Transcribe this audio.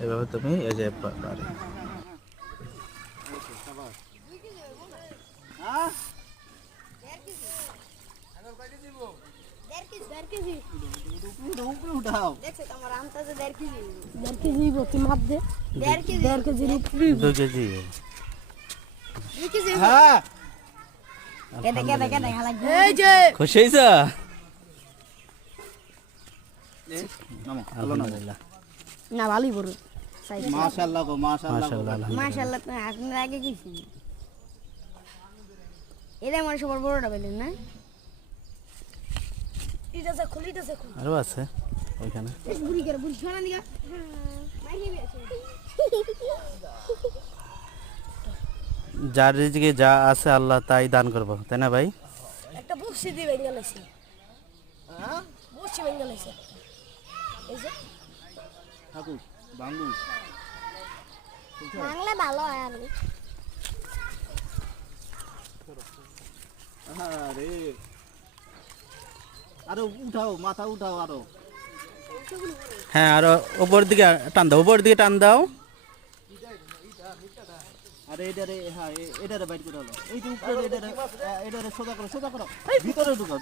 এভাবে তুমি এই যে পারে খুশি হয়েছ? আলহামদুলিল্লাহ। না ভালোই বড় মাশাআল্লাহ গো মাশাআল্লাহ মাশাআল্লাহ তুমি আপনার আগে গেছি এটা আমার সবার বড়টা বললেন না এটা যা খুলিতেছে আরো আছে ওইখানে বুড়ি করে বুড়ি শোনা দিগা যার রিজিকে যা আছে আল্লাহ তাই দান করবো, তাই না ভাই? একটা বক্সি দিয়ে বেঙ্গল আছে হ্যাঁ বক্সি বেঙ্গল আছে এই যে ঠাকুর বাঙ্গু বাংলা ভালো হয় আর আরে আরো উঠাও মাথা উঠাও আরো হ্যাঁ আরো উপর দিকে টান দাও, উপর দিকে টান দাও। আরে এটারে হ্যাঁ এটারে বাইট করে হলো এই যে উপরে এটারে সোজা করো ভিতরে ঢুকাও